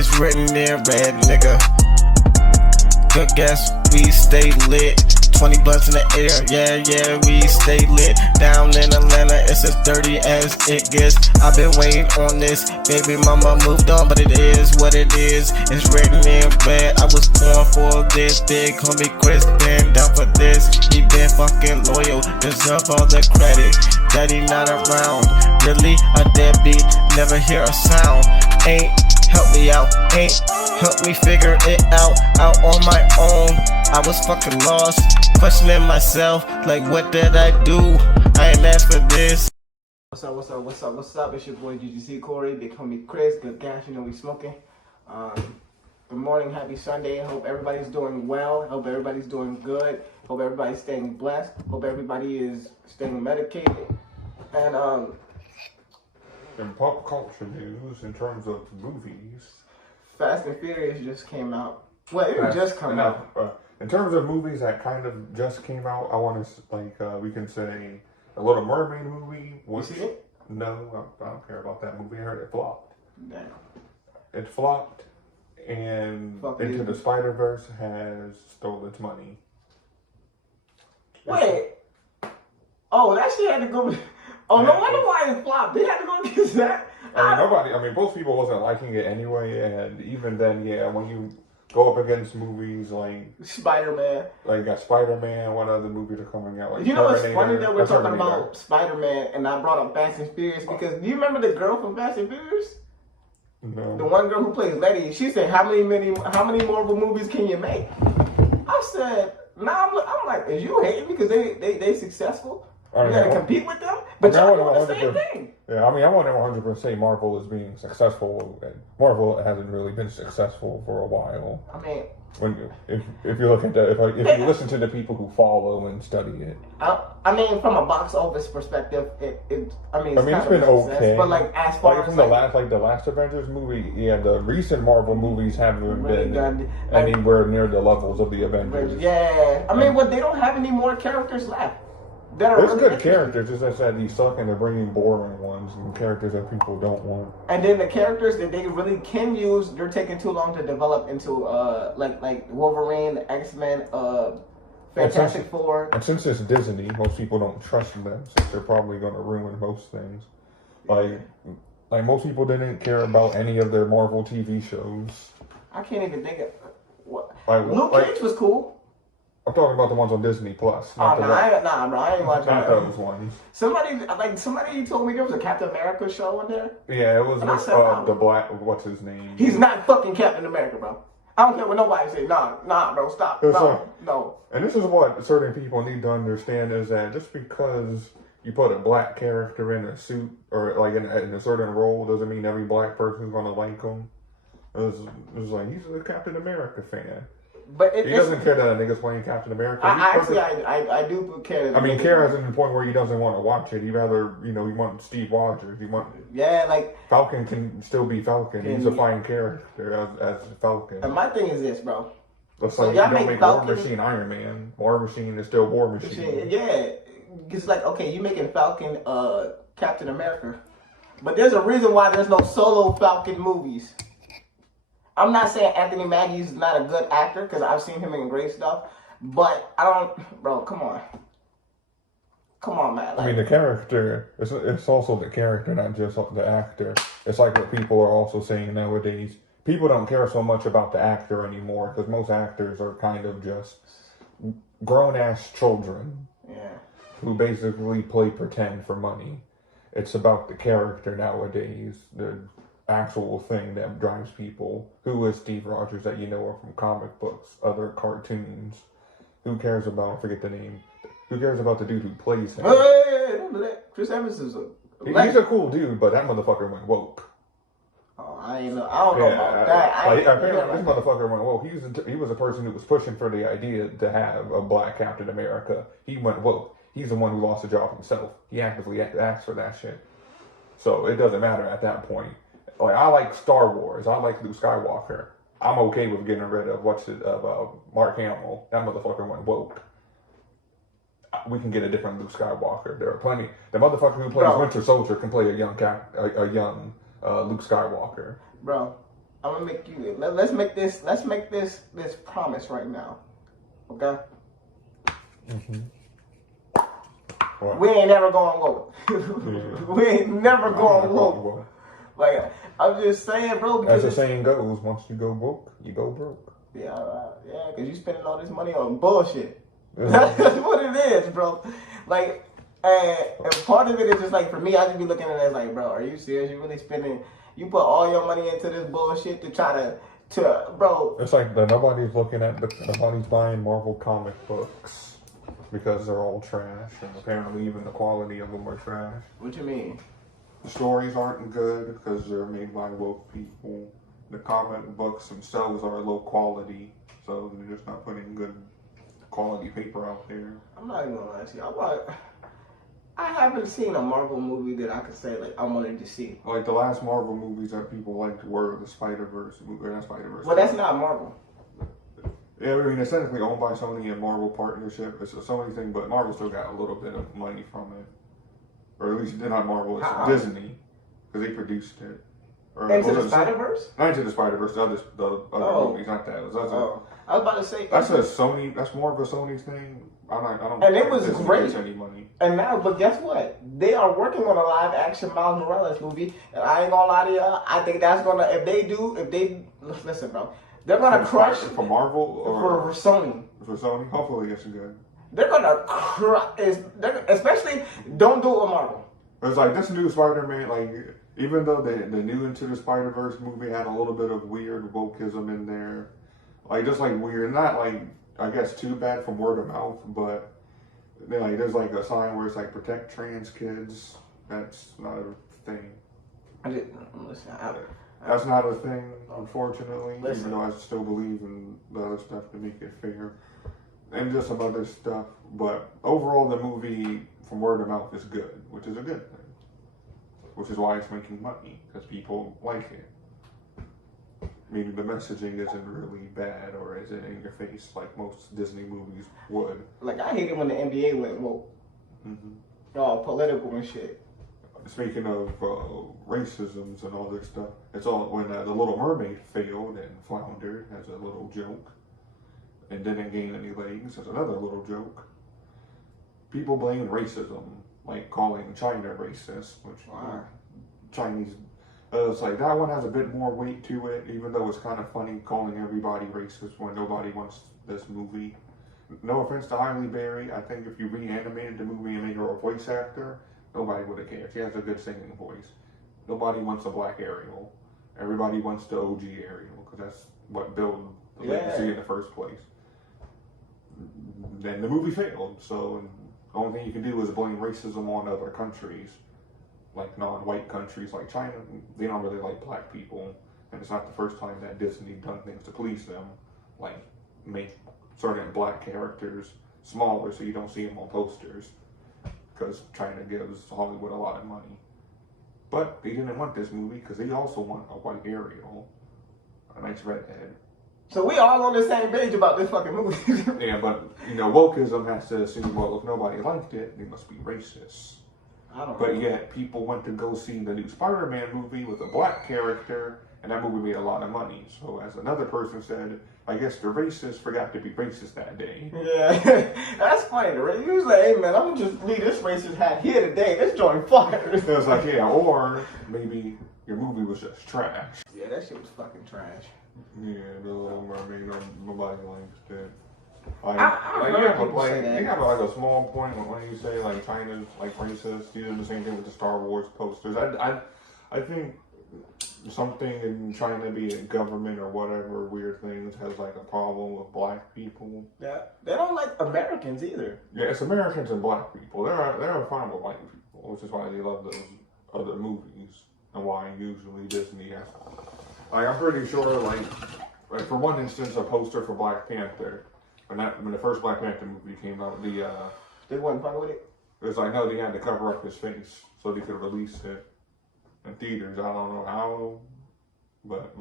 It's written in red, nigga. Good guess, we stay lit. 20 blunts in the air, yeah, we stay lit. Down in Atlanta, it's as dirty as it gets. I've been waiting on this, baby mama moved on, but it is what it is. It's written in red, I was born for this. Big homie Chris been down for this. He been fucking loyal, deserve all the credit. Daddy not around, really a deadbeat, never hear a sound. Ain't help me out, ain't help me figure it out on my own. I was fucking lost, questioning myself, like what did I do? I ain't asked for this. What's up? It's your boy GGC Corey, big homie Chris, good gas, you know we smoking. Good morning, happy Sunday. Hope everybody's doing well. Hope everybody's doing good. Hope everybody's staying blessed. Hope everybody is staying medicated. And in pop culture news, in terms of movies, Fast and Furious just came out. Well, it just come out. In terms of movies that kind of just came out, I want to we can say a Little Mermaid movie. You see it? No, I don't care about that movie. I heard it flopped. Damn. It flopped, and Into the Spider-Verse has stole its money. Wait. Oh, that shit had to go. Oh, no wonder why it flopped. They had to go against that. Most people wasn't liking it anyway, and even then, yeah, when you go up against movies like Spider-Man. Like got Spider-Man, what other movies are coming out? Like you know what's funny that we're talking about Spider-Man and I brought up Fast and Furious because do you remember the girl from Fast and Furious? No. The one girl who plays Letty, she said, how many Marvel movies can you make? I said, I'm like, is you hating because they successful? You gotta compete with them? But y'all doing the same thing. Yeah, I wouldn't 100% say Marvel is being successful. Marvel hasn't really been successful for a while. I mean, if you look at if you listen to the people who follow and study it. I mean, from a box office perspective, it's been okay. But like as far as the last Avengers movie, yeah, the recent Marvel movies haven't been anywhere near the levels of the Avengers. Yeah, I mean, they don't have any more characters left. There's good characters, as I said, these suck and they're bringing boring ones and characters that people don't want. And then the characters that they really can use, they're taking too long to develop into like Wolverine, X-Men, Fantastic Four. And since it's Disney, most people don't trust them since they're probably going to ruin most things. Like most people didn't care about any of their Marvel TV shows. I can't even think of what. Luke Cage was cool. I'm talking about the ones on Disney Plus. Bro, I ain't watching not those ones. Somebody told me there was a Captain America show in there. Yeah, it was with the black. What's his name? He's not fucking Captain America, bro. I don't care what nobody say. Nah, bro, stop. No. And this is what certain people need to understand is that just because you put a black character in a suit or like in a certain role doesn't mean every black person's gonna like him. It's like he's a Captain America fan. But he doesn't care that a nigga's playing Captain America. I do care. Care is in the point where he doesn't want to watch it. He rather, he wants Steve Rogers. Falcon can still be Falcon. He's a fine character as Falcon. And my thing is this, bro. It's like you don't make War Machine Iron Man. War Machine is still War Machine. Yeah, it's like okay, you making Falcon Captain America, but there's a reason why there's no solo Falcon movies. I'm not saying Anthony Mackie is not a good actor because I've seen him in great stuff, but I don't, bro. Come on, man. The character. It's also the character, not just the actor. It's like what people are also saying nowadays. People don't care so much about the actor anymore because most actors are kind of just grown-ass children who basically play pretend for money. It's about the character nowadays. The actual thing that drives people. Who is Steve Rogers that you know are from comic books, other cartoons? Who cares about, I forget the name, who cares about the dude who plays him? Hey, don't do that. Chris Evans is he's a cool dude, but that motherfucker went woke. Oh, I don't know about that. Apparently this motherfucker went woke. He was a person who was pushing for the idea to have a black Captain America. He went woke. He's the one who lost the job himself. He actively asked for that shit. So it doesn't matter at that point. Like, I like Star Wars. I like Luke Skywalker. I'm okay with getting rid of Mark Hamill. That motherfucker went woke. We can get a different Luke Skywalker. There are plenty. The motherfucker who plays Winter Soldier can play a young Luke Skywalker. Bro, I'm gonna make you. Let's make this promise right now. Okay. What? We ain't never going woke. Yeah. We ain't never going woke. What? Like I'm just saying, bro. As the saying goes, once you go woke, you go broke. Yeah, because you spending all this money on bullshit. That's what it is, bro. Like, and part of it is just like, for me, I just be looking at it as like, bro, are you serious? You really spending, you put all your money into this bullshit to try to bro. It's like nobody's looking at, nobody's buying Marvel comic books because they're all trash, and apparently even the quality of them are trash. What you mean? The stories aren't good because they're made by woke people. The comic books themselves are low quality, so they're just not putting good quality paper out there. I'm not even gonna lie to you. I haven't seen a Marvel movie that I could say like I wanted to see. Like the last Marvel movies that people liked were the Spider-Verse movie, or not Spider-Verse. Well, that's not Marvel. Yeah, I mean, it's technically owned by Sony and Marvel partnership. It's a Sony thing, but Marvel still got a little bit of money from it. Or at least, not Marvel, it's Disney, because they produced it. Or, Into the Spider-Verse? Not Into the Spider-Verse, the other movies, not that. I was about to say. That's a Sony, that's more of a Sony thing. I don't and it was Disney great. Gets any money. And now, but guess what? They are working on a live action Miles Morales movie, and I ain't gonna lie to y'all. I think that's gonna, if they listen, bro, they're gonna crush for Marvel or for Sony. For Sony, hopefully it's good. They're gonna crush, especially don't do it with Marvel. It's like this new Spider-Man, like even though the new Into the Spider-Verse movie had a little bit of weird wokeism in there, like just like weird, not like I guess too bad from word of mouth, but like there's like a sign where it's like protect trans kids. That's not a thing. That's not a thing, unfortunately. Even though I still believe in the other stuff to make it fair, and just some other stuff. But overall, the movie from word of mouth is good, which is a good thing. Which is why it's making money, because people like it. Meaning the messaging isn't really bad or isn't in your face like most Disney movies would. Like, I hate it when the NBA went woke. All political and shit. Speaking of racisms and all this stuff, it's all when The Little Mermaid failed and floundered as a little joke and didn't gain any legs as another little joke. People blame racism, like calling China racist, which Chinese. It's like that one has a bit more weight to it, even though it's kind of funny calling everybody racist when nobody wants this movie. No offense to Halle Berry, I think if you reanimated the movie and made her a voice actor, nobody would have cared. She has a good singing voice. Nobody wants a black Ariel. Everybody wants the OG Ariel, because that's what built the legacy in the first place. Then the movie failed, so the only thing you can do is blame racism on other countries. Like non-white countries like China, they don't really like black people, and it's not the first time that Disney done things to please them, like make certain black characters smaller so you don't see them on posters, because China gives Hollywood a lot of money. But they didn't want this movie because they also want a white Ariel, a nice redhead. So we all on the same page about this fucking movie. Yeah, but wokeism has to assume, well, if nobody liked it, they must be racist. But yet, people went to go see the new Spider-Man movie with a black character, and that movie made a lot of money. So, as another person said, I guess the racists forgot to be racist that day. Yeah, that's funny. He was like, hey man, I'm gonna just leave this racist hat here today. This joint fire. It was like, yeah, or maybe your movie was just trash. Yeah, that shit was fucking trash. Yeah, The Little Mermaid, nobody liked it. I heard people say that. You have like a small point when you say like China's like racist. You do the same thing with the Star Wars posters. I think something in China, be it government or whatever weird things, has like a problem with black people. Yeah, they don't like Americans either. Yeah, it's Americans and black people. They're fine with white people, which is why they love those other movies and why usually Disney has. Like I'm pretty sure like for one instance, a poster for Black Panther. When the first Black Panther movie came out, they wasn't fine with it. It was like, no, they had to cover up his face so they could release it in theaters. I don't know how, but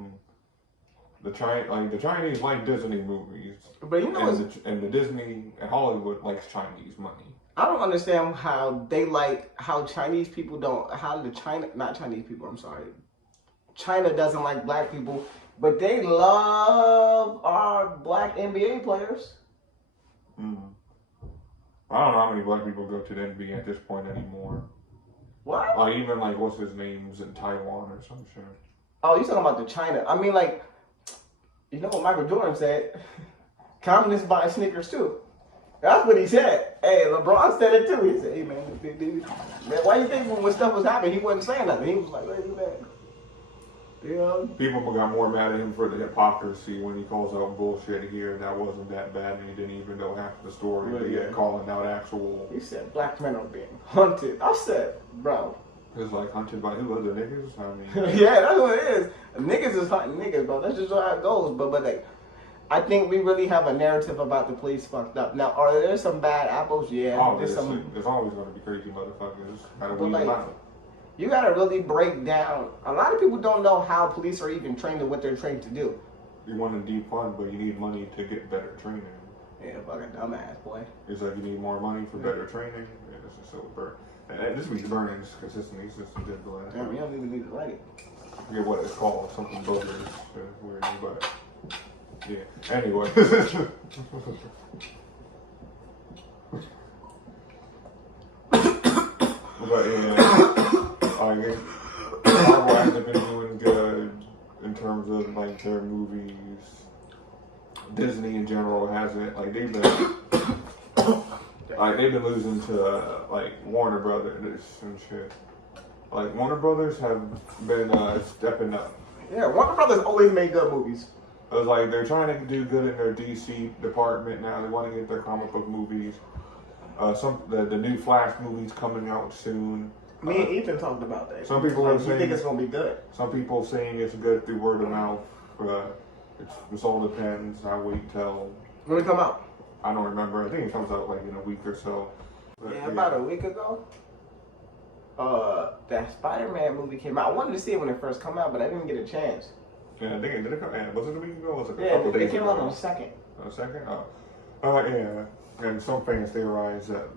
the Chinese like Disney movies, but you know, and the Disney and Hollywood likes Chinese money. I don't understand how they like how Chinese people don't not Chinese people. I'm sorry, China doesn't like black people, but they love our black NBA players. I don't know how many black people go to the NBA at this point anymore. What? Like, even like, what's his name's in Taiwan or some shit. Oh, you talking about the China? I mean, like, you know what Michael Jordan said? Communists buy sneakers too. That's what he said. Hey, LeBron said it too. He said, "Hey man, dude, man, why you think when stuff was happening, he wasn't saying nothing? He was like, hey man, you know." People got more mad at him for the hypocrisy when he calls out bullshit here. That wasn't that bad, and he didn't even know half the story. But yet calling out actual. He said black men are being hunted. I said, bro. It's like hunted by who? Other niggas? I mean. Yeah, that's what it is. Niggas is hunting niggas, bro. That's just how it goes. But like, I think we really have a narrative about the police fucked up. Now, are there some bad apples? Yeah. There's always going to be crazy motherfuckers. Gotta weed them out. You gotta really break down. A lot of people don't know how police are even trained and what they're trained to do. You want to defund, but you need money to get better training. Yeah, fucking dumbass, boy. It's like you need more money for better training. Yeah, this is so burn. And this week's burnings consistently. It's just some good glass. Damn, you don't even need to write it. I forget what it's called. Something bogus. Weird, but yeah. Anyway. But yeah, I guess Marvel hasn't been doing good in terms of like their movies. Disney in general hasn't. Like they've been losing to like Warner Brothers and shit. Like Warner Brothers have been stepping up. Yeah, Warner Brothers always made good movies. It was like they're trying to do good in their DC department now. They want to get their comic book movies. The new Flash movie's coming out soon. Me and Ethan talked about that. Some people are saying you think it's gonna be good. Some people saying it's good through word of mouth. It all depends. I wait till When it come out? I don't remember. I think it comes out like in a week or so. But, yeah, about a week ago. That Spider-Man movie came out. I wanted to see it when it first came out, but I didn't get a chance. Yeah, I think it did. Was it a week ago? Was it a couple days ago? It came out on the 2nd. On the 2nd? Oh. Yeah. And some fans theorize that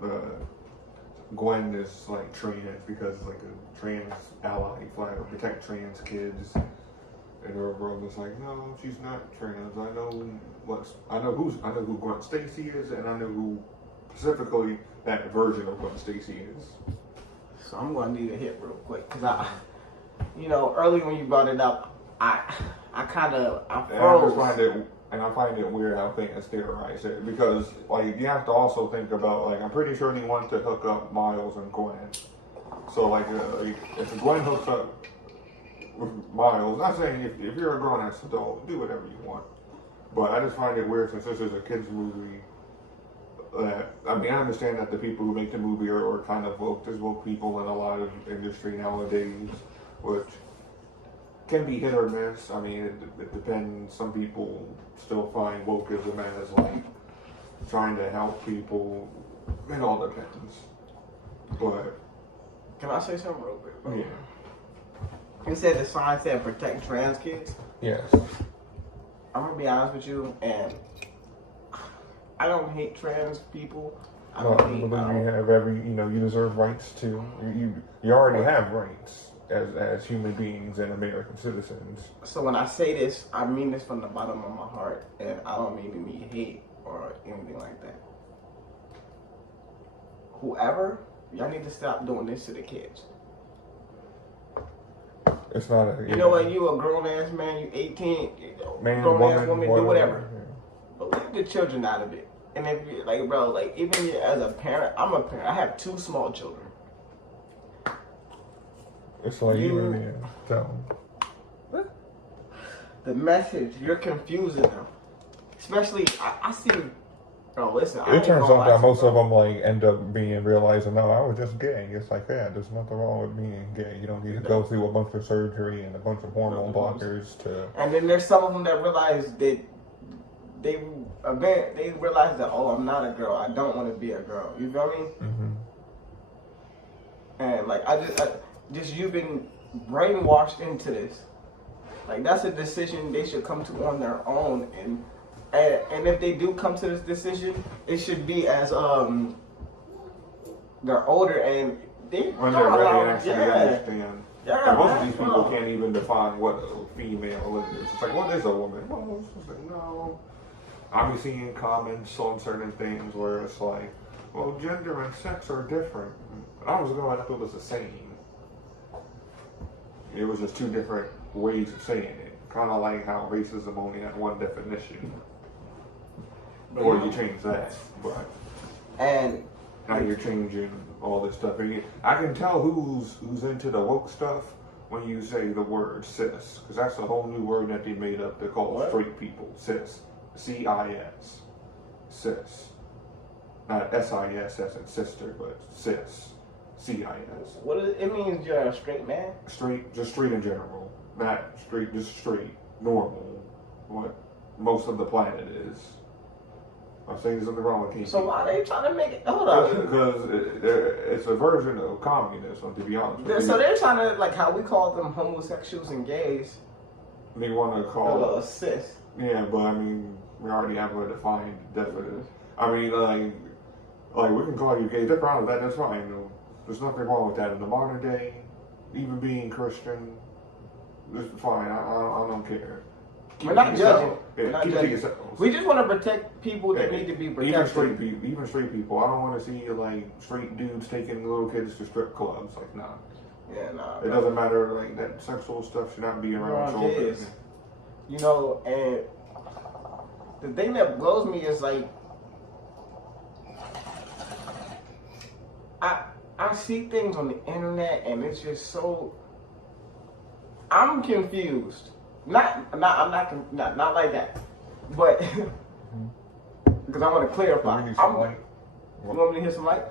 Gwen is like trans because it's like a trans ally flag to protect trans kids. And her brother was like, no, she's not trans. I know who Gwen Stacy is, and I know who specifically that version of Gwen Stacy is. So I'm gonna need a hit real quick because early when you brought it up, I froze. I find it weird how fans theorize it because like you have to also think about like I'm pretty sure they want to hook up Miles and Gwen. So like if Gwen hooks up with Miles, not saying if you're a grown-ass adult, do whatever you want. But I just find it weird since this is a kids movie. I understand that the people who make the movie are kind of woke. There's woke people in a lot of industry nowadays, which can be hit or miss. I mean, it depends. Some people still find wokeism as like trying to help people. It all depends. But can I say something real quick, bro? Yeah. You said the sign said protect trans kids? Yes. I'm gonna be honest with you, and I don't hate trans people. I don't hate. You have you deserve rights too. You already have rights as human beings and American citizens. So when I say this, I mean this from the bottom of my heart, and I don't mean any hate or anything like that. Whoever, y'all need to stop doing this to the kids. It's not a... You know what? You a grown-ass man, you 18, man, grown-ass woman, do whatever. Yeah. But leave the children out of it. And if you, like, bro, like, even as a parent, I'm a parent. I have 2 small children. It's like tell them. The message, you're confusing them. Especially, I see... Bro, listen. It turns out that most of them like end up realizing, no, I was just gay. It's like, yeah, there's nothing wrong with being gay. You don't need to go through a bunch of surgery and a bunch of hormone blockers to. And then there's some of them that realize that they realize that, oh, I'm not a girl. I don't want to be a girl. You feel me? Mm-hmm. And like I just you've been brainwashed into this. Like that's a decision they should come to on their own And if they do come to this decision, it should be as they're older and when they're ready and actually understand. Yeah, And most of man, these people can't even define what a female is. It's like, what is a woman? Well, it's just like, no. I'm seeing comments on certain things where it's like, well, gender and sex are different. I was going to it was the same. It was just two different ways of saying it. Kind of like how racism only had one definition. Or you change that, but and now you're changing all this stuff. I can tell who's into the woke stuff when you say the word cis, because that's a whole new word that they made up to call straight people. Cis, C-I-S, cis, not S-I-S as in sister, but cis, C-I-S. What is it means? You're a straight man. Straight, just straight in general, not straight, just straight, normal, what most of the planet is. I'm saying there's something wrong with people. So why are they trying to make it? Hold up. Because it's a version of communism, to be honest with you. So they're trying to, like how we call them homosexuals and gays. They want to call it cis. Yeah, but I mean, we already have a defined definition. I mean, like we can call you gay. They're proud of that. That's fine. There's nothing wrong with that in the modern day. Even being Christian, it's fine. I don't care. We're not judging. Yeah, keep it to yourselves. We just want to protect people that need to be protected. Even straight people. I don't want to see like straight dudes taking little kids to strip clubs. Like, nah. Yeah, nah. It doesn't matter. Like that sexual stuff should not be around children. You know, and the thing that blows me is like, I see things on the internet and it's just so. I'm confused. Not like that, but because I want to clarify. You want me to hear some light?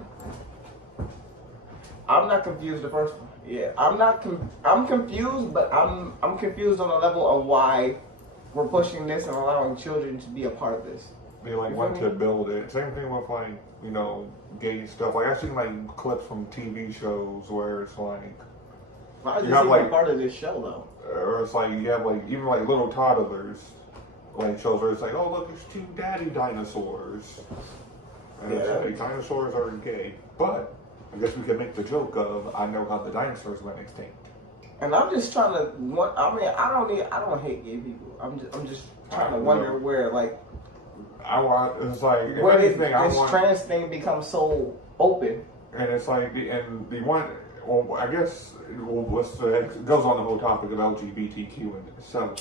I'm not confused. The first one, yeah, I'm not. I'm confused, but I'm confused on the level of why we're pushing this and allowing children to be a part of this. They like want to build it. Same thing with like gay stuff. Like I've seen like clips from TV shows where it's like. Why is this even part of this show though? Or it's like you have like even like little toddlers, like shows where it's like, oh look, it's two daddy dinosaurs, and it's like dinosaurs are gay. But I guess we could make the joke of I know how the dinosaurs went extinct. And I'm just trying to. I don't hate gay people. I'm just trying to wonder where like. It's like where this trans thing becomes so open. And it's like the one. Well, I guess it goes on the whole topic of LGBTQ in itself,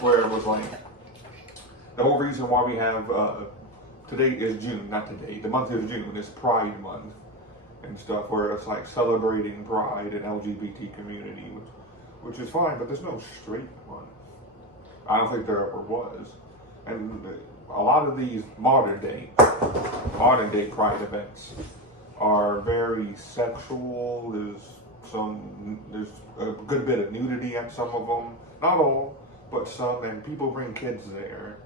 where it was like the whole reason why we have today is June, not today. The month is June. It's Pride Month and stuff, where it's like celebrating Pride and LGBT community, which is fine, but there's no straight one. I don't think there ever was, and a lot of these modern day Pride events are very sexual. There's a good bit of nudity at some of them. Not all, but some. And people bring kids there.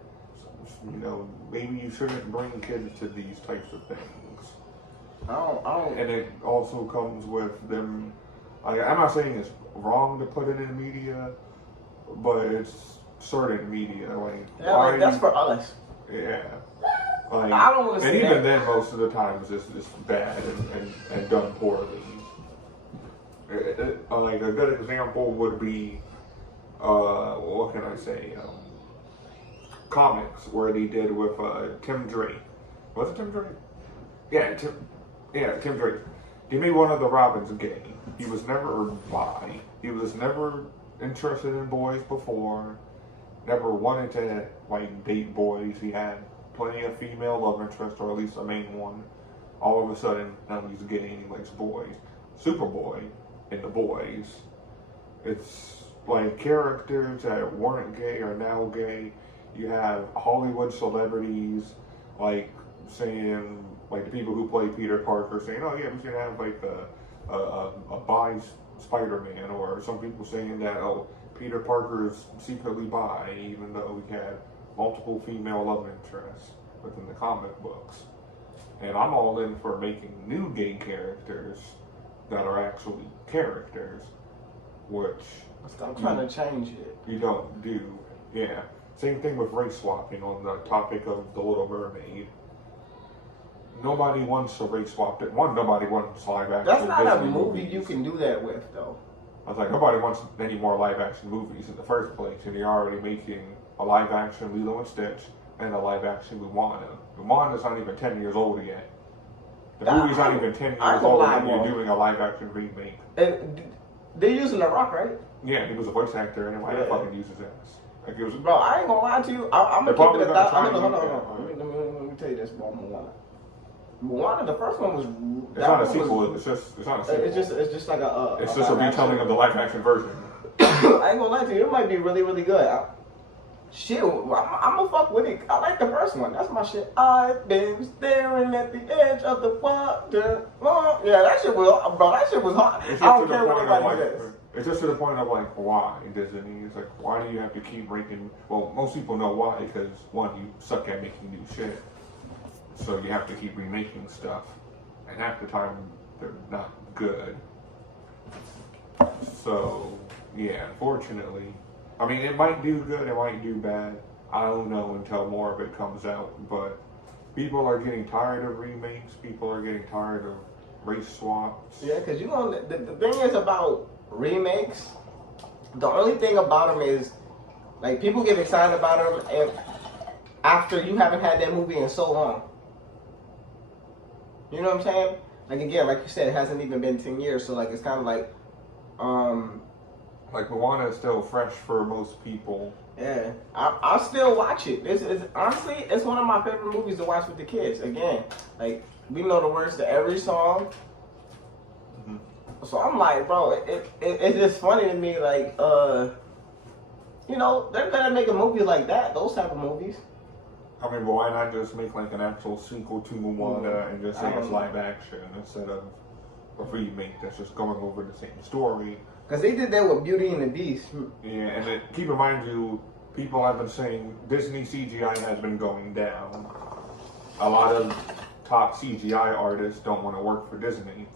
Maybe you shouldn't bring kids to these types of things. And it also comes with them. I'm not saying it's wrong to put it in media, but it's certain media. That's for us. Yeah. I don't want to say and even then, most of the times, it's bad and done poorly. Like a good example would be, what can I say? Comics where they did with Tim Drake. Was it Tim Drake? Yeah, Tim Drake. He made one of the Robins gay. He was never bi. He was never interested in boys before. Never wanted to date boys. He had plenty of female love interest, or at least a main one. All of a sudden, now he's gay and he likes boys. Superboy and the boys. It's like characters that weren't gay are now gay. You have Hollywood celebrities saying, the people who play Peter Parker saying, oh yeah, we should have a bi Spider-Man, or some people saying that, oh, Peter Parker is secretly bi, even though he had multiple female love interests within the comic books. And I'm all in for making new gay characters that are actually characters, which... Stop trying to change it. You don't do. Yeah. Same thing with race swapping on the topic of The Little Mermaid. nobody wants to race swap it. One, nobody wants live action. That's not a Disney movie movies. you can do that with, though. I was like, nobody wants any more live action movies in the first place, and you're already making a live action Lilo and Stitch and a live action Moana. Moana's not even 10 years old yet. The movie's not even 10 years old and you're doing a live action remake. And they're using The Rock, right? Yeah, he was a voice actor, and why the fucking uses ass? Like it was. Bro, I ain't gonna lie to you. I'm They're gonna keep probably it a gonna try thousand. to Hold use on. Let me tell you this about Moana. Moana, the first one was. It's not a sequel. It's not a sequel. It's just like a. It's just a retelling of the live action version. I ain't gonna lie to you. It might be really, really good. Shit, I'm gonna fuck with it. I like the first one. That's my shit. I've been staring at the edge of the water. Yeah, that shit was, bro. That shit was hot. I don't care what anybody says. It's just to the point of like, why Disney? It's like, why do you have to keep making? Well, most people know why, because one, you suck at making new shit, so you have to keep remaking stuff, and half the time they're not good. So yeah, unfortunately, I mean, it might do good, it might do bad. I don't know until more of it comes out, but people are getting tired of remakes. People are getting tired of race swaps. Yeah, because you know the thing is about remakes. The only thing about them is like people get excited about them and after you haven't had that movie in so long. You know what I'm saying? Like again, like you said, it hasn't even been 10 years, so like it's kind of like, Like Moana is still fresh for most people. yeah, I'll still watch it. This is honestly, it's one of my favorite movies to watch with the kids. Again, like we know the words to every song. So I'm like, bro, it's just funny to me, like, you know, they're gonna make a movie like that, those type of movies. I mean, but why not just make like an actual sequel to Moana and just say it's live action instead of a remake that's just going over the same story? Because they did that with Beauty and the Beast. Yeah, and keep in mind, people have been saying Disney CGI has been going down. A lot of top CGI artists don't want to work for Disney.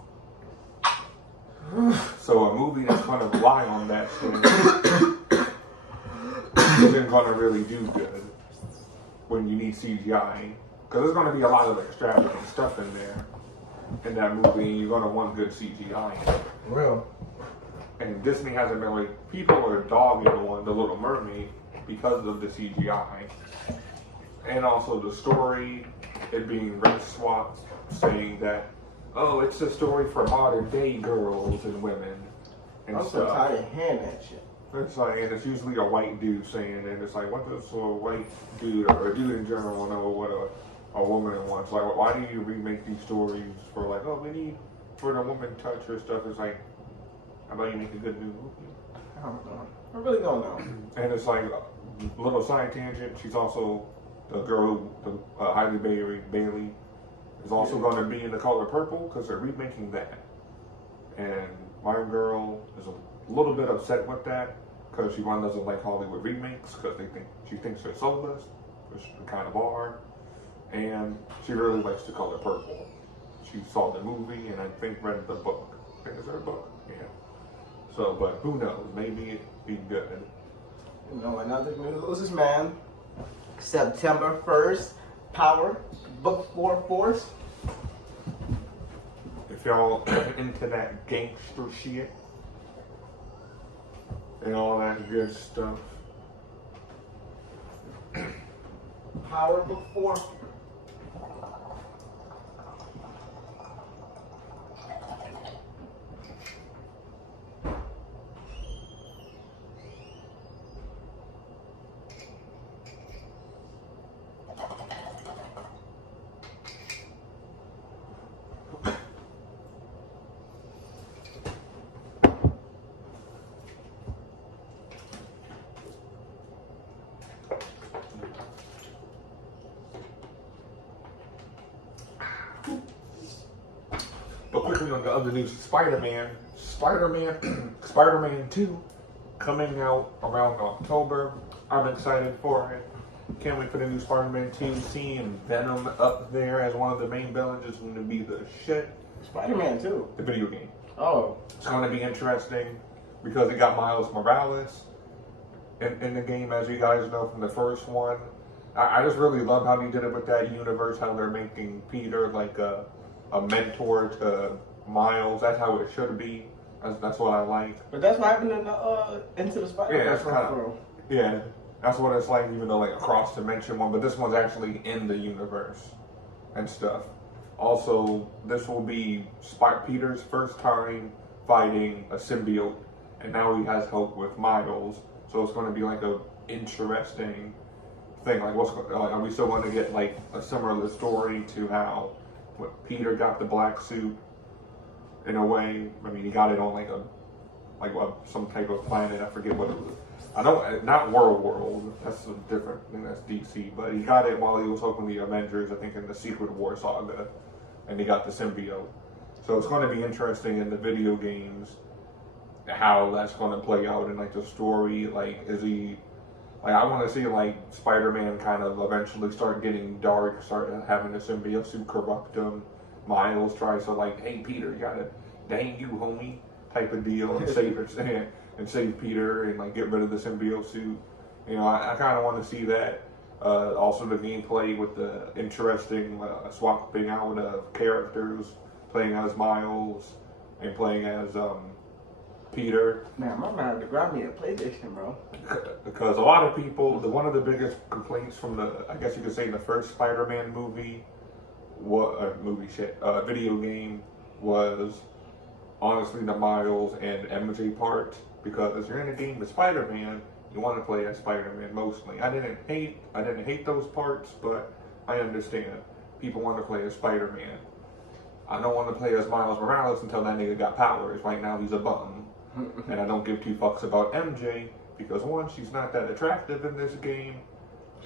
So a movie that's going to rely on that shit isn't going to really do good when you need CGI. Because there's going to be a lot of extravagant stuff in there in that movie, and you're going to want good CGI. Real. And Disney hasn't been like, people are dogging on The Little Mermaid because of the CGI. And also the story, it being race swapped, saying that, oh, it's a story for modern day girls and women and I'm stuff. so tired of hearing that shit. It's like, and it's usually a white dude saying it. It's like, what does a white dude or a dude in general know what a woman wants? Like, why do you remake these stories for like, oh, we need for the woman touch or stuff? It's like, how about you make a good new movie? I don't know. I really don't know. And it's like, little side tangent, she's also the girl, Halle Bailey, is also going to be in The Color Purple because they're remaking that. And my girl is a little bit upset with that because she doesn't like Hollywood remakes because she thinks they're soulless, which they kind of are. And she really likes The Color Purple. She saw the movie and I think read the book. I think it's her book, yeah. So, but who knows? Maybe it'd be good. You know, another news is, man, September 1st, Power, Book 4 Force. If y'all into that gangster shit and all that good stuff. Power, Book 4. But quickly on the other news, Spider-Man 2 coming out around October. I'm excited for it. Can't wait for the new Spider-Man 2. Seeing Venom up there as one of the main villains is going to be the shit. Spider-Man 2. The video game. Oh. It's going to be interesting because it got Miles Morales in the game, as you guys know from the first one. I just really love how they did it with that universe, how they're making Peter like a mentor to Miles. That's how it should be. That's what I like. But that's what happened in Into the Spider-Verse. Yeah, that's kind of, yeah, that's what it's like, even though like a cross dimension one, but this one's actually in the universe and stuff. Also, this will be Peter's first time fighting a symbiote, and now he has help with Miles, so it's going to be like a interesting thing. Like, are we still going to get like a similar story to how Peter got the black suit? In a way, I mean, he got it on some type of planet. I forget what it was. I know, not World. That's a different thing. That's DC. But he got it while he was helping the Avengers. I think in the Secret War saga, and he got the symbiote. So it's going to be interesting in the video games how that's going to play out in like the story. Like, is he? Like, I want to see like Spider-Man kind of eventually start getting dark, start having the symbiote suit corrupt him. Miles tries to like, hey Peter, you gotta dang you homie type of deal and save Peter and like get rid of the symbiote suit. You know, I kind of want to see that. Also the gameplay with the interesting swapping out of characters, playing as Miles and playing as Peter. Man, my man had to grab me a PlayStation, bro. Because a lot of people, one of the biggest complaints from I guess you could say the first Spider-Man movie, video game was honestly the Miles and MJ part, because you're in a game with Spider-Man, you want to play as Spider-Man mostly. I didn't hate those parts, but I understand people want to play as Spider-Man. I don't want to play as Miles Morales until that nigga got powers. Right now he's a bum, and I don't give two fucks about MJ because one, she's not that attractive in this game.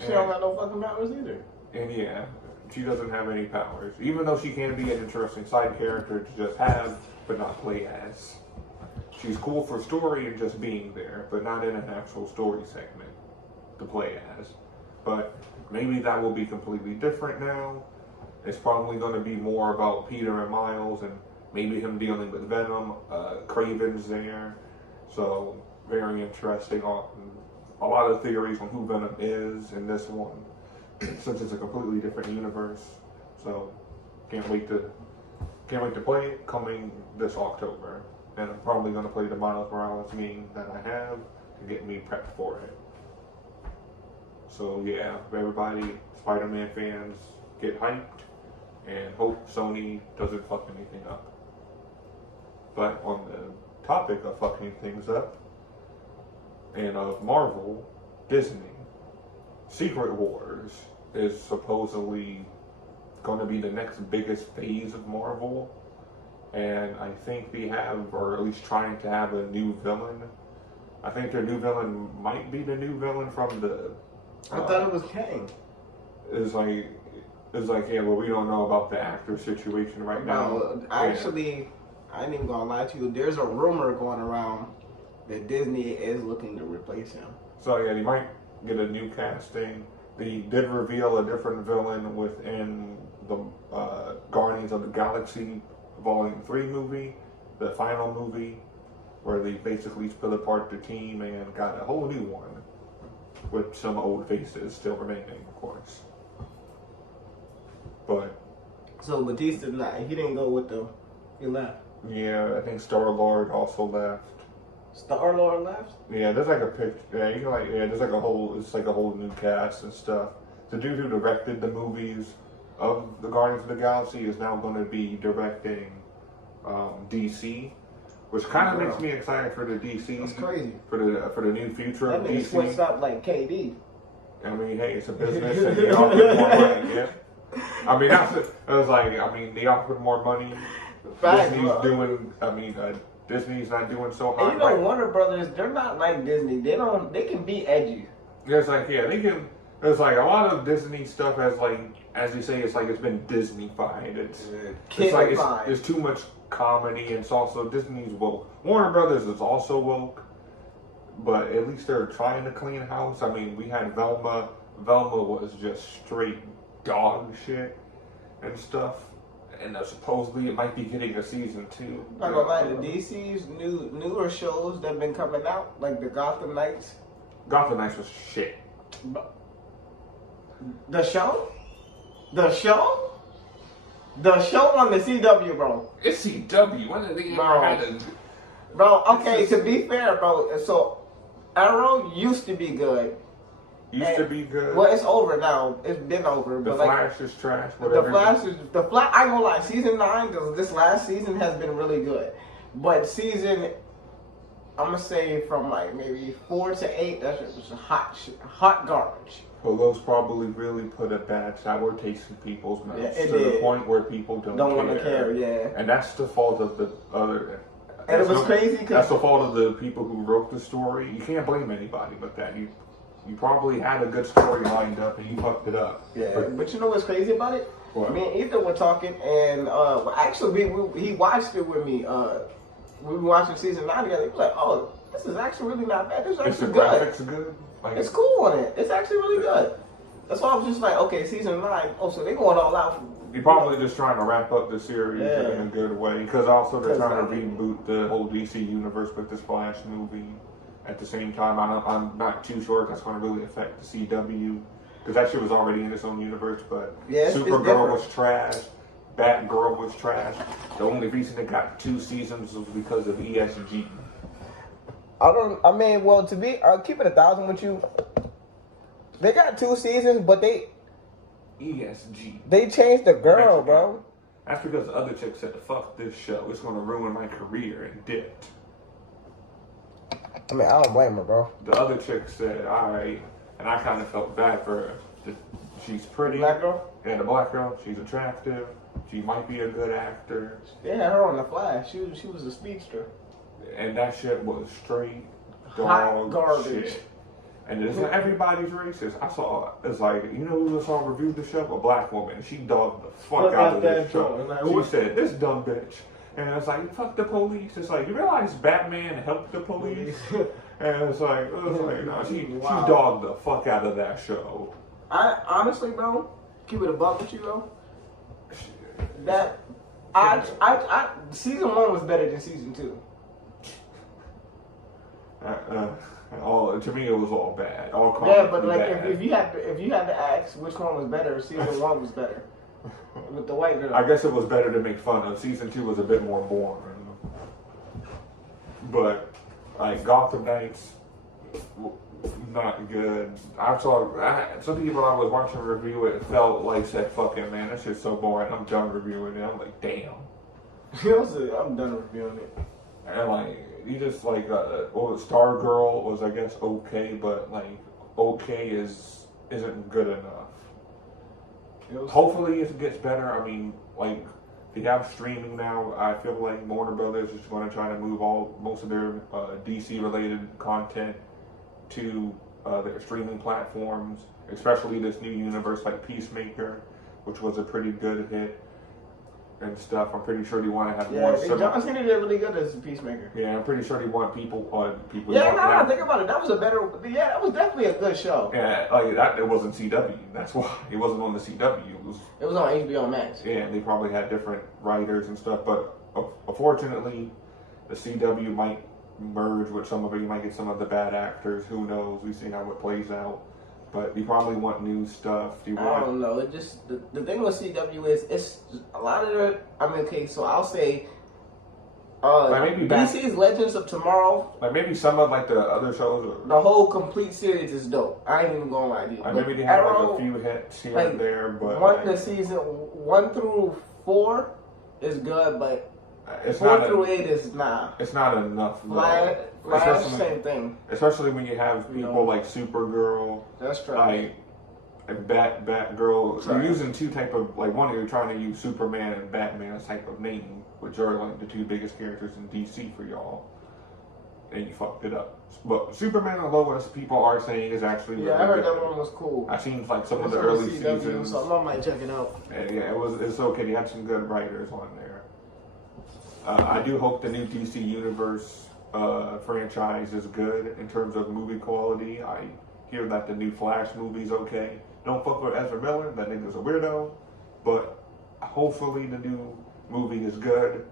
She don't got no fucking powers either. And yeah, she doesn't have any powers, even though she can be an interesting side character to just have, but not play as. She's cool for story and just being there, but not in an actual story segment to play as. But maybe that will be completely different now. It's probably going to be more about Peter and Miles, and maybe him dealing with Venom. Craven's there, so very interesting. A lot of theories on who Venom is in this one, since it's a completely different universe. So can't wait to play it coming this October. And I'm probably going to play the Miles Morales game that I have to get me prepped for it. So yeah, everybody, Spider-Man fans, get hyped and hope Sony doesn't fuck anything up. But on the topic of fucking things up, and of Marvel, Disney, Secret Wars is supposedly going to be the next biggest phase of Marvel. And I think they have, or at least trying to have, a new villain. I think their new villain might be the new villain from the... I thought it was Kang. It's like, yeah, well, we don't know about the actor situation right now. Actually, I ain't even gonna lie to you. There's a rumor going around that Disney is looking to replace him. So yeah, they might get a new casting. They did reveal a different villain within the Guardians of the Galaxy Volume 3 movie, the final movie, where they basically split apart the team and got a whole new one with some old faces still remaining, of course. But so Batista, he didn't go with he left. Yeah, I think Star-Lord also left. Star-Lord left? Yeah, there's like a picture. Yeah, you can there's like a whole. It's like a whole new cast and stuff. The dude who directed the movies of the Guardians of the Galaxy is now going to be directing DC, which kind of makes me excited for the DC. That's crazy. For the new future of DC. That switched up like KD. I mean, hey, it's a business, and they offered more money. Yeah. I mean, they offered more money. Disney's not doing so hot. And Warner Brothers, they're not like Disney. They can be edgy. It's like, yeah, they can. It's like a lot of Disney stuff has, like, as you say, it's like it's been Disney-fied. It's like it's too much comedy, and it's also Disney's woke. Warner Brothers is also woke, but at least they're trying to clean house. I mean, we had Velma. Velma was just straight dog shit and stuff. And supposedly it might be getting a season 2. Not gonna lie, the DC's newer shows that have been coming out, like the Gotham Knights. Gotham Knights was shit. The show? The show? The show on the CW, bro. It's CW. When did they Bro. ever had a... Bro, okay, to be fair, bro, so Arrow used to be good. Used to be good. Well, it's over now. It's been over. The but Flash is trash. the Whatever. Flash is the Flash. I ain't gonna lie. Season 9, this last season has been really good. But season, I'm gonna say from like maybe 4 to 8, that shit was hot garbage. Well, those probably really put a bad sour taste in people's mouths Yeah, it to the did. point where people don't Want to care, yeah. And that's the fault of the other. And it was crazy That's because the fault of the people who wrote the story. You can't blame anybody but that. You probably had a good story lined up and you fucked it up. yeah. But you know what's crazy about it? What? Me and Ethan were talking, and well, actually, he watched it with me. We were watching season 9 together. He was like, "Oh, this is actually really not bad. This is Is the actually good. graphics good? Like, It's cool on it. It's actually really good." That's why I was just like, "Okay, season 9. Oh, so they going all out." You're probably just trying to wrap up the series Yeah. in a good way. Because also they're 'Cause trying to I mean- reboot the whole DC universe with this Flash movie. At the same time, I'm not too sure if that's going to really affect the CW. Because that shit was already in its own universe. But Yeah, it's Supergirl different. was trash. Batgirl was trash. The only reason it got 2 seasons was because of ESG. I mean, well, to be, I'll keep it 1,000 with you. They got 2 seasons, but they ESG. changed the girl, bro. That's because the other chick said, fuck this show. It's going to ruin my career, and dipped. I mean, I don't blame her, bro. The other chick said, alright, and I kind of felt bad for her. She's pretty. Black girl? Yeah, the black girl. She's attractive. She might be a good actor. They had her on the Flash. She was a speedster. And that shit was straight Hot dog garbage. shit. And it's not everybody's racist. I saw, it's like, you know who I saw reviewed the show? A black woman. She dogged the fuck out of this show. She said, this dumb bitch. And it's like, fuck the police. It's like, you realize Batman helped the police? And it's like, no, she dogged the fuck out of that show. I honestly, bro, keep it a buck with you, though. That season 1 was better than season 2. To me, it was all bad. All Yeah, but comically like bad. if you had to ask which one was better, season 1 was better with the white girl. I guess it was better to make fun of. Season 2 was a bit more boring. But, like, Gotham Knights, not good. Some people I was watching review it felt like said, fucking man, this shit's so boring. I'm done reviewing it. I'm like, damn. I'm done reviewing it. And, like, you just, like, Stargirl was, I guess, okay, but, like, okay isn't good enough. Hopefully it gets better. I mean, like, they have streaming now. I feel like Warner Brothers is going to try to move most of their DC-related content to their streaming platforms, especially this new universe like Peacemaker, which was a pretty good hit and stuff. I'm pretty sure they want to have more. John Cena did really good as Peacemaker. Yeah, I'm pretty sure they want people. Yeah, no, think about it. That was that was definitely a good show. Yeah, like that. It wasn't CW. That's why it wasn't on the CW. It was on HBO Max. Yeah, they probably had different writers and stuff. But unfortunately, the CW might merge with some of it. You might get some of the bad actors. Who knows? We see how it plays out. But you probably want new stuff. I don't know. It just the thing with CW is it's a lot of the. I mean, okay, so I'll say. Like maybe DC's Legends of Tomorrow. Like maybe some of like the other shows. The whole complete series is dope. I ain't even gonna lie to you. Like maybe they have like a few hits here and there, but the season 1 through 4 is good, but it's 4 not through 8 is nah. It's not enough. Flash, same thing. Especially when you have people like Supergirl. That's true. Like Batgirl. Right. You're using two type of like one. You're trying to use Superman and Batman as type of name, which are like the two biggest characters in DC for y'all, and you fucked it up. But Superman and Lois, people are saying is actually really I heard good. that one was cool. I seen like some of It's the on early CW, seasons. so I might check it out. And yeah, it's okay. They had some good writers on there. I do hope the new DC Universe franchise is good in terms of movie quality. I hear that the new Flash movie's okay. Don't fuck with Ezra Miller. That nigga's a weirdo. But hopefully the new movie is good.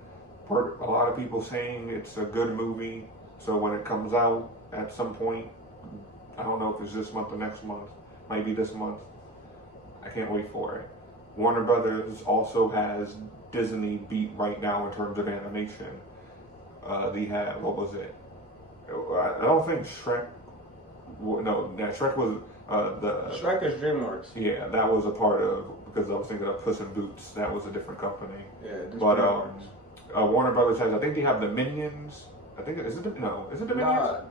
Heard a lot of people saying it's a good movie. So when it comes out at some point, I don't know if it's this month or next month, maybe this month, I can't wait for it. Warner Brothers also has Disney beat right now in terms of animation. They have, what was it? I don't think Shrek. No, Shrek was the. Shrek is DreamWorks. Yeah, that was a part of, because I was thinking of Puss in Boots. That was a different company. Yeah, this But DreamWorks. Warner Brothers has. I think they have the Minions. I think is it the Minions?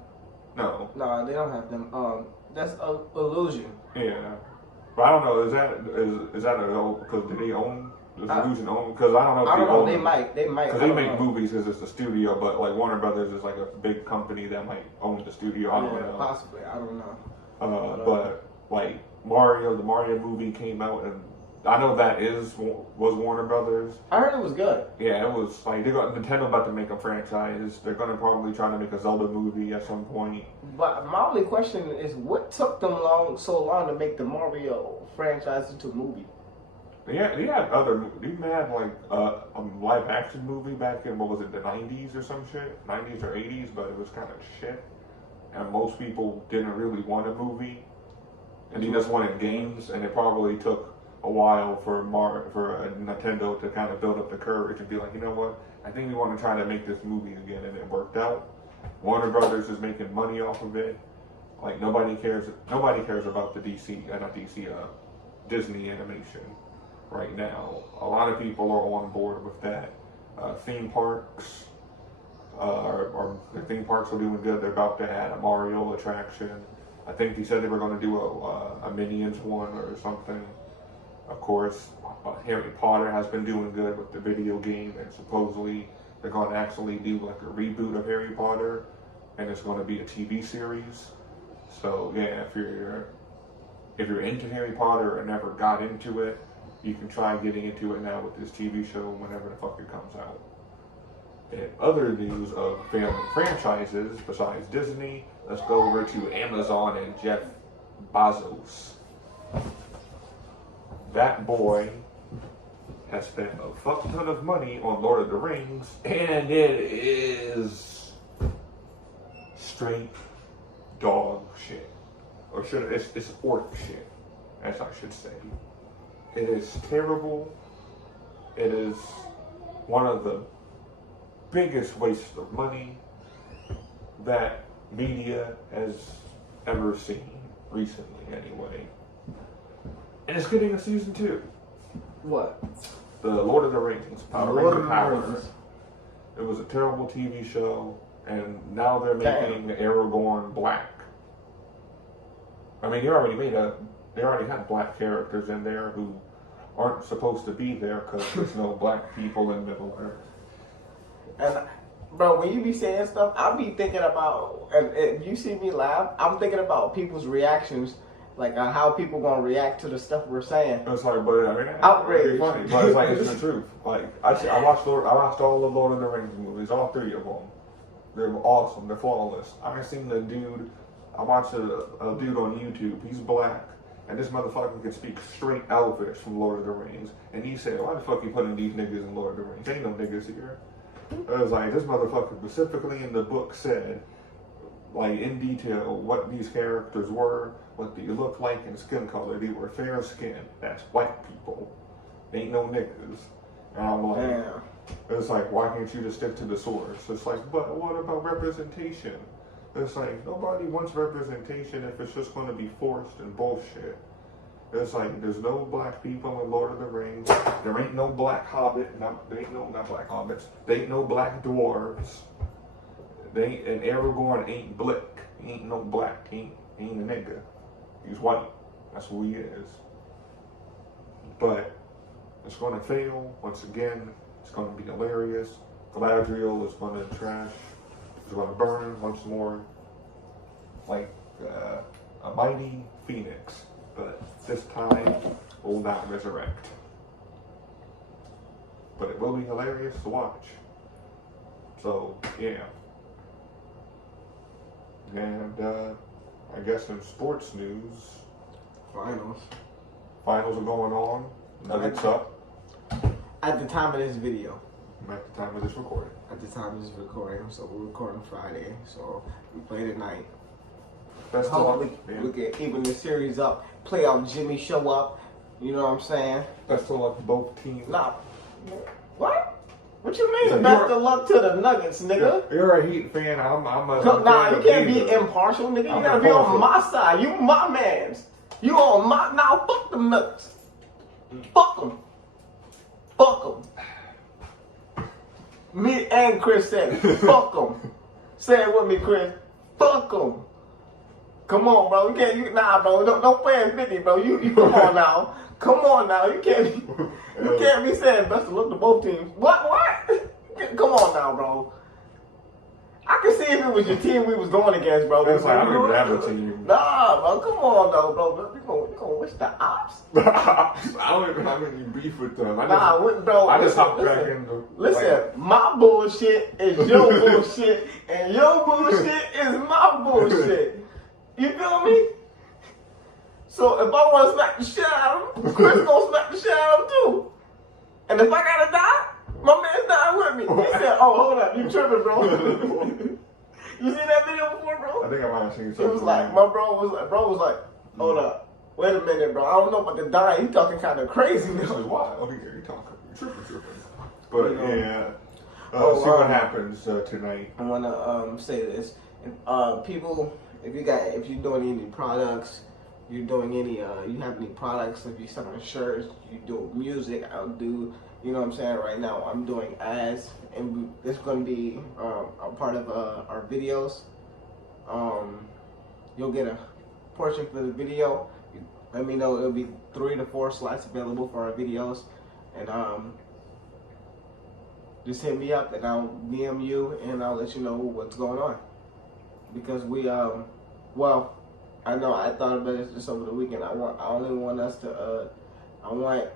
No. No, they don't have them. That's Illusion. Yeah, but I don't know. Is that because do they own? Does Illusion own? Because I don't know. If I don't know. own They them. might. Because they make movies because it's the studio, but like Warner Brothers is like a big company that might own the studio. I don't know. Possibly. I don't know. But like the Mario movie came out, and I know that was Warner Brothers. I heard it was good. Yeah, it was like Nintendo about to make a franchise. They're gonna probably try to make a Zelda movie at some point. But my only question is, what took them so long to make the Mario franchise into a movie? Yeah, they had like a live action movie back in, what was it, the 90s or some shit? 90s or 80s, but it was kind of shit. And most people didn't really want a movie. And they just wanted games, and it probably took a while for Nintendo to kind of build up the courage and be like, you know what, I think we want to try to make this movie again, and it worked out. Warner Brothers is making money off of it. Like nobody cares about the Disney animation right now. A lot of people are on board with that. Theme parks the theme parks are doing good. They're about to add a Mario attraction. I think they said they were going to do a Minions one or something. Of course, Harry Potter has been doing good with the video game, and supposedly they're going to actually do like a reboot of Harry Potter, and it's going to be a TV series. So yeah, if you're into Harry Potter and never got into it, you can try getting into it now with this TV show whenever the fuck it comes out. And other news of family franchises besides Disney, let's go over to Amazon and Jeff Bezos. That boy has spent a fuck ton of money on Lord of the Rings, and it is straight dog shit. Or it's orc shit, as I should say. It is terrible. It is one of the biggest wastes of money that media has ever seen, recently anyway. And it's getting a season 2. What? The Lord of the Rings, Lord of the Power. Rings. It was a terrible TV show, and now they're making Aragorn black. I mean, they already had black characters in there who aren't supposed to be there because there's no black people in Middle Earth. And bro, when you be saying stuff, I be thinking about, and you see me laugh, I'm thinking about people's reactions, like how people gonna react to the stuff we're saying. It's like, but I mean, Outrage. it's funny, but it's like it's the truth. Like I watched all the Lord of the Rings movies, all 3 of them. They're awesome. They're flawless. I seen the dude. I watched a dude on YouTube. He's black, and this motherfucker can speak straight Elvish from Lord of the Rings. And he said, "Why the fuck you putting these niggas in Lord of the Rings? Ain't no niggas here." It was like, this motherfucker specifically in the book said, like in detail, what these characters were, what they looked like, and skin color. They were fair skinned. That's white people. Ain't no niggas. And I'm like, Damn. it's like, why can't you just stick to the source? It's like, but what about representation? It's like, nobody wants representation if it's just going to be forced and bullshit. It's like, there's no black people in Lord of the Rings. There ain't no black hobbit. Not black hobbits. There ain't no black dwarves. And Aragorn ain't blick. He ain't no black. He ain't a nigga. He's white. That's who he is. But it's going to fail once again. It's going to be hilarious. Galadriel is going to trash. It's going to burn once more, like a mighty phoenix. But this time will not resurrect. But it will be hilarious to watch. So, yeah. And I guess in sports news, Finals finals are going on. Nuggets up at the time of this video. at the time of this recording. At the time of this recording, so we're recording Friday, so we play tonight. Best of luck. Hopefully we can even the series up. Playoff Jimmy show up. You know what I'm saying? Best of luck to both teams. Nah. What? What you mean? So Best you're- of luck to the Nuggets, nigga. You're a Heat fan. I'm a Nah, fan you of can't be neither. impartial, nigga. You I'm gotta be on impartial. my side. You my mans. You on my now? Fuck them Nuggets. Fuck them. Fuck them. Me and Chris said it. Fuck them. Say it with me, Chris. Fuck them. Come on, bro. You can't. Nah, bro. Don't play in 50, bro. You come on now. Come on now. You can't. You can't be saying best of luck to both teams. What? Come on now, bro. I can see if it was your team we was going against, bro. It's like, I don't even have a team. Nah, bro. Come on, though, bro. You gonna wish the ops? I don't even have any beef with them. Bro. I just hopped listen, back into. Listen, my bullshit is your bullshit, and your bullshit is my bullshit. You feel me? So if I want to smack the shit out of him, Chris gonna smack the shit out of him too. And if I gotta die, my man's dying with me. He said, "Oh, hold up, you tripping, bro." You seen that video before, bro? I think I might have seen It something. was like, my bro was like, hold up, wait a minute, bro. I don't know about the dying. He talking kind of crazy This is now. wild. Oh, you talking? You tripping. But You know. yeah, Oh, see what happens tonight. I wanna say this. People, if you're doing any products, you're doing any you have any products, if you're selling shirts, you do music, I'll do, you know what I'm saying, right now I'm doing ads, and it's gonna be a part of our videos. You'll get a portion for the video. Let me know, it'll be 3 to 4 slots available for our videos, and just hit me up and I'll DM you and I'll let you know what's going on. Because we, well, I know I thought about this just over the weekend. I only want us to, I want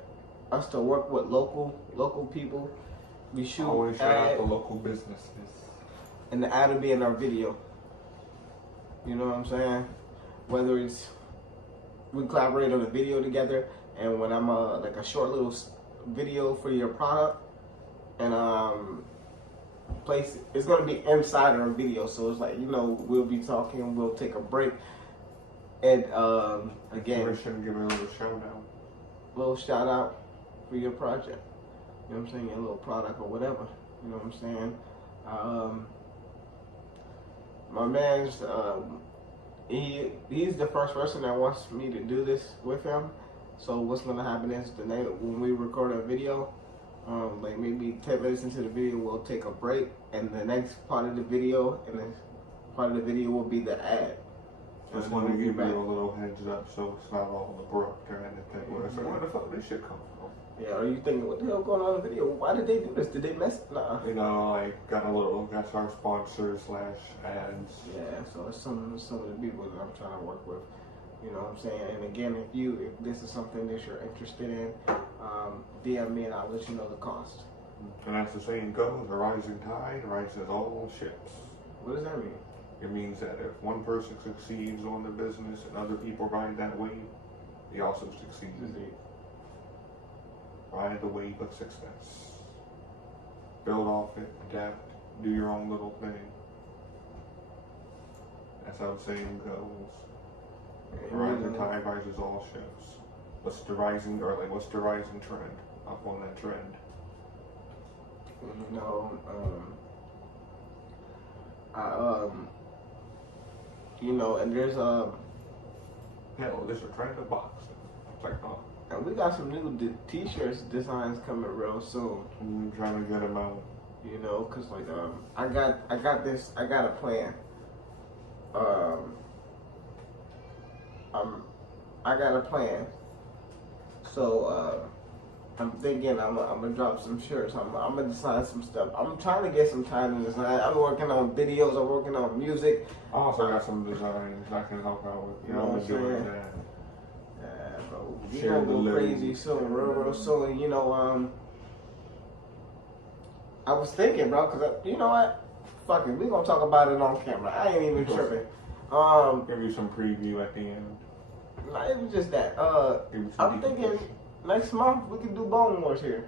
us to work with local people. We shoot Always shout out ad, the local businesses. and the ad will be in our video. You know what I'm saying? Whether it's we collaborate on a video together, and when I'm like a short little video for your product, and place it's gonna be inside our video, so it's like, you know, we'll be talking, we'll take a break, and again, We shouldn't give it a little shout out. little shout out for your project. You know what I'm saying? Your little product or whatever. You know what I'm saying? My man's he's the first person that wants me to do this with him. So what's gonna happen is when we record a video, like maybe 10 minutes into the video, we'll take a break, and the next part of the video, will be the ad. Just And want to then we'll give be you back. a little heads up so it's not all abrupt or anything. Where it's like, where the fuck did this shit come from? Yeah, are you thinking, what the hell going on in the video? Why did they do this? Did they mess? Nah. You know, like, that's our sponsor / ads. Yeah, so it's some of the people that I'm trying to work with. You know what I'm saying? And again, if this is something that you're interested in, DM me and I'll let you know the cost. And as the saying goes, a rising tide rises all ships. What does that mean? It means that if one person succeeds on the business and other people ride that wave, they also succeed. Ride the wave of success. Build off it, adapt, do your own little thing. That's how the saying goes. A rising tide rises all ships. What's the rising trend? Up on that trend. You know, you know, and there's Hell, there's a trend of boxing. It's like, oh, and we got some new t-shirts designs coming real soon. I'm trying to get them out. You know, cause like I got a plan. I got a plan. So I'm thinking I'm gonna drop some shirts. I'm gonna design some stuff. I'm trying to get some time to design. I'm working on videos. I'm working on music. I also got some designs I can help out with. You know what I'm saying? that. Yeah, bro. We Share gonna the go load. crazy soon, real soon. You know, I was thinking, bro, cause you know what? Fuck it, we gonna talk about it on camera. I ain't even tripping. Give you some preview at the end. Nah, it was just that. Give you some I'm thinking deconstruction. next month we can do Bone Wars here.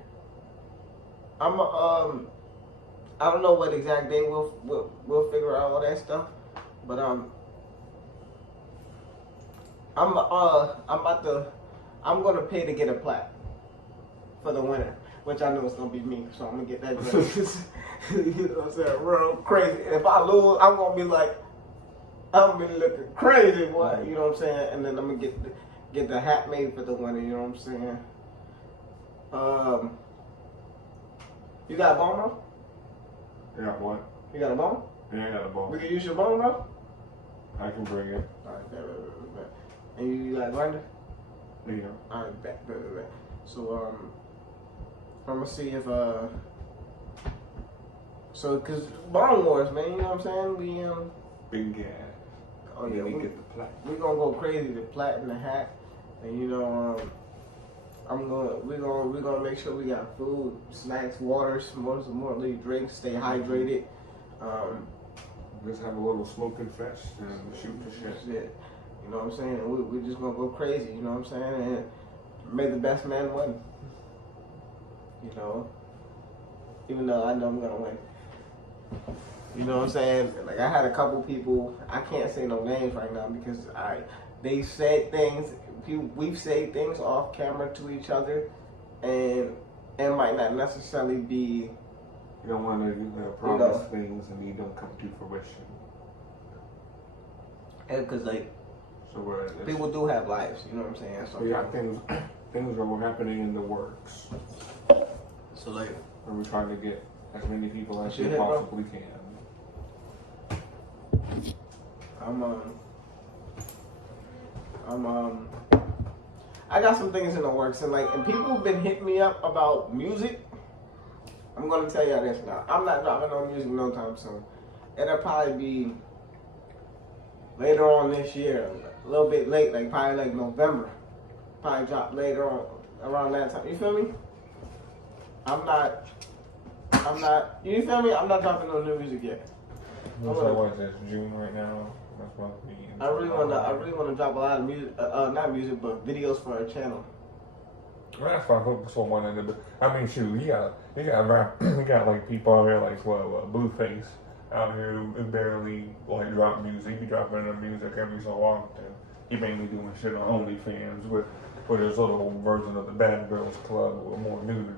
I don't know what exact day we'll figure out all that stuff, but I'm about I'm gonna pay to get a plaque for the winner, which I know it's gonna be me, so I'm gonna get that. You know what I'm saying? Real crazy. If I lose, I'm gonna be like, I'm gonna be looking crazy, boy. You know what I'm saying? And then I'm gonna get the hat made for the winner. You know what I'm saying? You got a bone, bro? You got what? You got a bone? Yeah, I got a We ball. can use your bone, bro. I can bring it. All right, bet. And you got a grinder? Yeah. All right, bet. So I'm gonna see if so cause Bone Wars, man. You know what I'm saying? We Big gas. oh yeah, we we get the plaque. we gonna go crazy, the plat and the hat, and you know we're gonna make sure we got food, snacks, water, some more drinks, stay hydrated. Let's have a little smoking fest and shoot the shit. Shit. You know what I'm saying? We're just gonna go crazy, you know what I'm saying? And may the best man win. You know? Even though I know I'm gonna win. You know what I'm saying? Like I had a couple people, I can't say no names right now because they said things, we've said things off camera to each other and it might not necessarily be. You don't want to promise things and they don't come to fruition. And cause like So people do have lives, you know what I'm saying? So yeah, things are happening in the works. So like And we're trying to get as many people as Shit, we bro. possibly can. I got some things in the works and people have been hitting me up about music. I'm gonna tell y'all this now. I'm not dropping no music no time soon. It'll probably be later on this year, a little bit late, like probably like November. Probably drop later on around that time. You feel me? I'm not. You feel me? I'm not dropping no new music yet. What is this, June right now? That's what we I really wanna drop a lot of music, not music, but videos for our channel. Well, that's why I focus on one end of it. I mean, shoot, you got rap, you got like people out here like Blueface out here who barely like drop music. He dropping their music every so often. He mainly doing shit on OnlyFans with his little version of the Bad Girls Club with more nudity.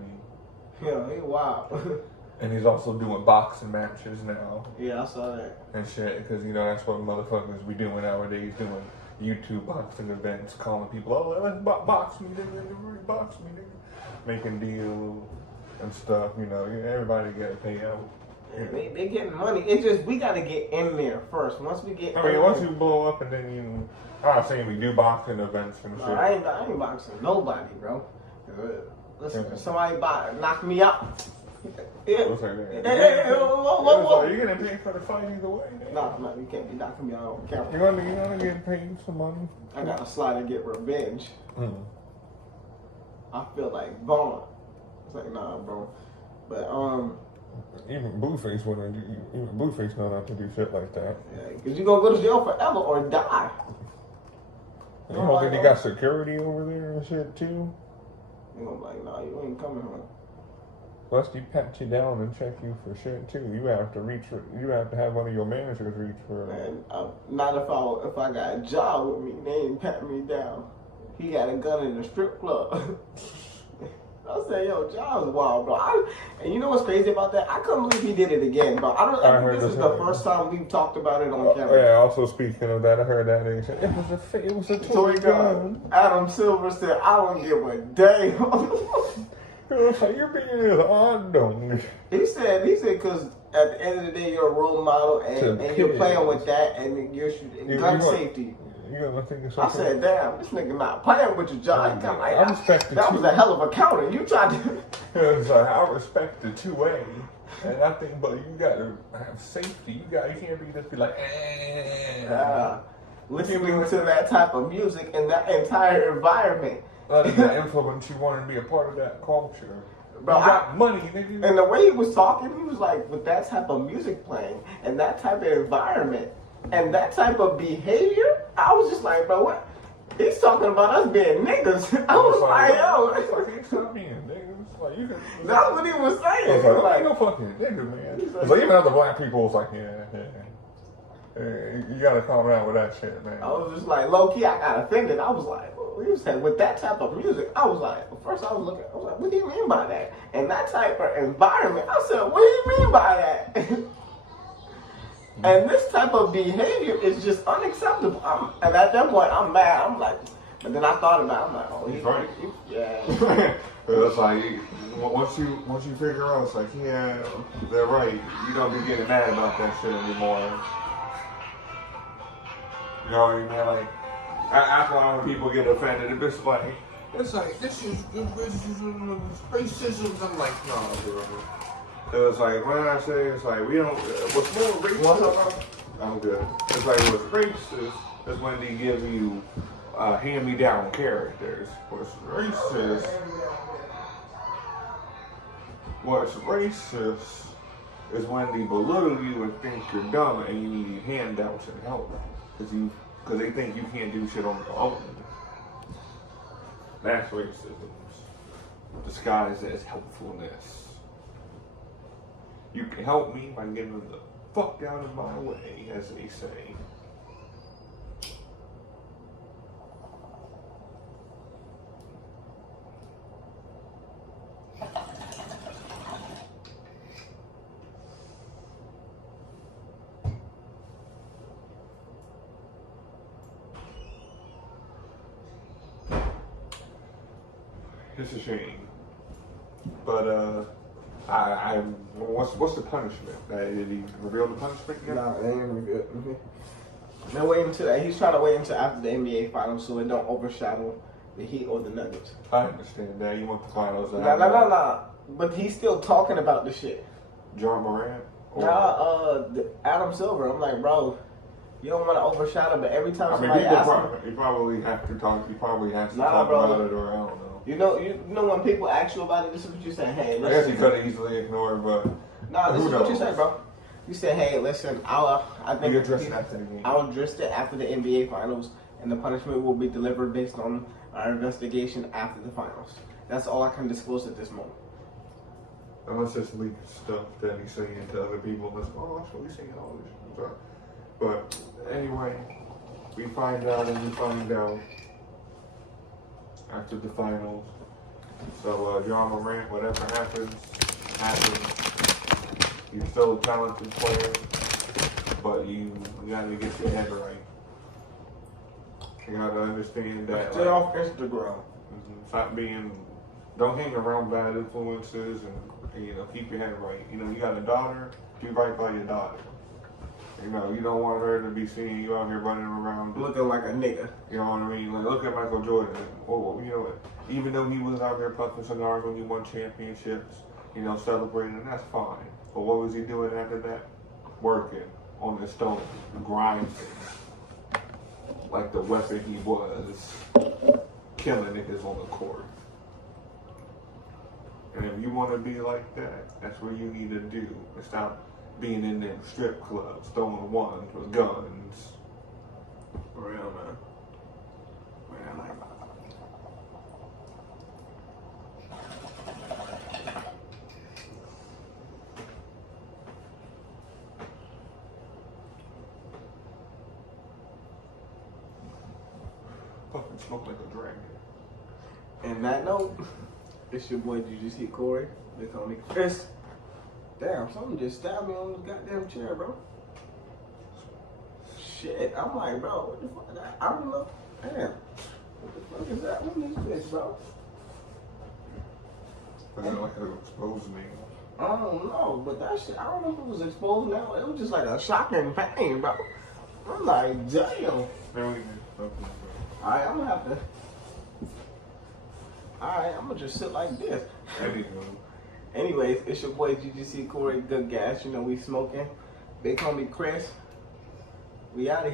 Yeah, he wild. And he's also doing boxing matches now Yeah, I saw that. and shit, because you know that's what motherfuckers be doing nowadays, doing YouTube boxing events, calling people, oh, let's box me, nigga, box me, nigga, making deals and stuff. You know, everybody got to pay out. Yeah, they getting money. It's just we gotta get in there first. Once we get, I mean, once you blow up and then you, I'm not saying we do boxing events and shit. I ain't boxing nobody, bro. Listen, if somebody knock me out. Yeah. What's that? Hey, whoa. You're gonna pay for the fight either way. No, you can't be knocking me out on camera. You're gonna get paid some money. I gotta slide and get revenge. Mm. I feel like Vaughn. It's like, nah, bro. But Even Blueface know not to do shit like that. yeah, cause you gonna go to jail forever or die. You don't think they got security over there and shit too? You gonna be like, nah, you ain't coming home. Plus, they pat you down and check you for shit too. You have to have one of your managers reach for. And not if I got a job with me, they ain't pat me down. He got a gun in the strip club. I said, yo, John's wild, bro. And you know what's crazy about that? I couldn't believe he did it again, bro. I think this is the first time we've talked about it on camera. Yeah. Also, speaking of that, I heard that they said it was a toy gun. Adam Silver said, I don't give a damn. You're being an odd dog. He said, because at the end of the day, you're a role model and you're playing with that and you're gun safety. You gonna think it's I said, damn, this nigga not playing with you, John. I respect that was a hell of a counter. You tried to. It's like, I respect the 2A, and I think, but you gotta have safety. You can't just be like, listening to that type of music in that entire environment. Letting that influence you want to be a part of that culture. Bro, you got money, nigga. And the way he was talking, he was like, with that type of music playing and that type of environment and that type of behavior, I was just like, bro, what? He's talking about us being niggas. I was like, yo. It's like, it's not being niggas. Like, you can, that's what he was saying. I was like, no fucking nigga, man. It's like, even other black people was like, yeah. You gotta calm down with that shit, man. I was just like, low key, I got offended. I was like, you said with that type of music, I was like, first I was like, what do you mean by that? And that type of environment, I said, what do you mean by that? And this type of behavior is just unacceptable. And at that point, I'm mad. I'm like, but then I thought about it. I'm like, oh, He's right. Yeah. It's like once you figure out, it's like, yeah, they're right. You don't be getting mad about that shit anymore. You know what I mean? Like, that's why when people get offended, it's like this is racism. I'm like, no, bro. So it's like when I say it's like we don't. What's more racist? I'm good. It's like what's racist is when they give you hand-me-down characters. What's racist is when they belittle you and think you're dumb and you need handouts and help because they think you can't do shit on your own. That's racism disguised as helpfulness. You can help me by getting the fuck out of my way, as they say. It's a shame, but what's the punishment? Did he reveal the punishment yet? No, they ain't revealed. They're waiting until he's trying to wait until after the NBA finals so it don't overshadow the Heat or the Nuggets. I understand that. You want the finals to No. happen. But he's still talking about the shit. John Morant? Adam Silver. I'm like, bro, you don't want to overshadow, but every time I mean, somebody asks him, he probably has to talk. He probably has to Nah, talk bro. about it, or I don't know. you know when people ask you about it, this is what you say. Hey, I listen. guess he could have easily ignored, but Nah, this who is what you knows? say, bro. You said, hey, listen, I think You address it after the game. I'll address it after the NBA finals, and the punishment will be delivered based on our investigation after the finals. That's all I can disclose at this moment. Unless it's leaked stuff that he's saying to other people, and it's, oh, that's what he's saying all this shit. But anyway, we find out when we find out after the finals. So John Morant, whatever happens. You're still a talented player, but you gotta get your head right. You gotta understand that. Stay off Instagram. Don't hang around bad influences, and keep your head right. You got a daughter, do right by your daughter. You don't want her to be seeing you out here running around Looking like a nigga. You know what I mean? Like, look at Michael Jordan. Even though he was out there puffing cigars when he won championships, celebrating, that's fine. But what was he doing after that? Working on the stone, grinding, like the weapon he was, killing niggas on the court. And if you want to be like that, that's what you need to do. And stop being in them strip clubs, throwing ones with guns. For real, man. Fucking smoke like a dragon. And that note, it's your boy GGC Corey. They call me Chris. Damn, something just stabbed me on the goddamn chair, bro. Shit, I'm like, bro, what the fuck? I don't know. Damn, what the fuck is that on this bitch, bro? Like it exposed me. I don't know, but that shit, I don't know if it was exposed now. It was just like a shocking pain, bro. I'm like, damn. Alright, I'm gonna have to. Alright, I'm gonna just sit like this. Anyways, it's your boy GGC Corey, good gas. We smoking. They call me Chris. We out of here.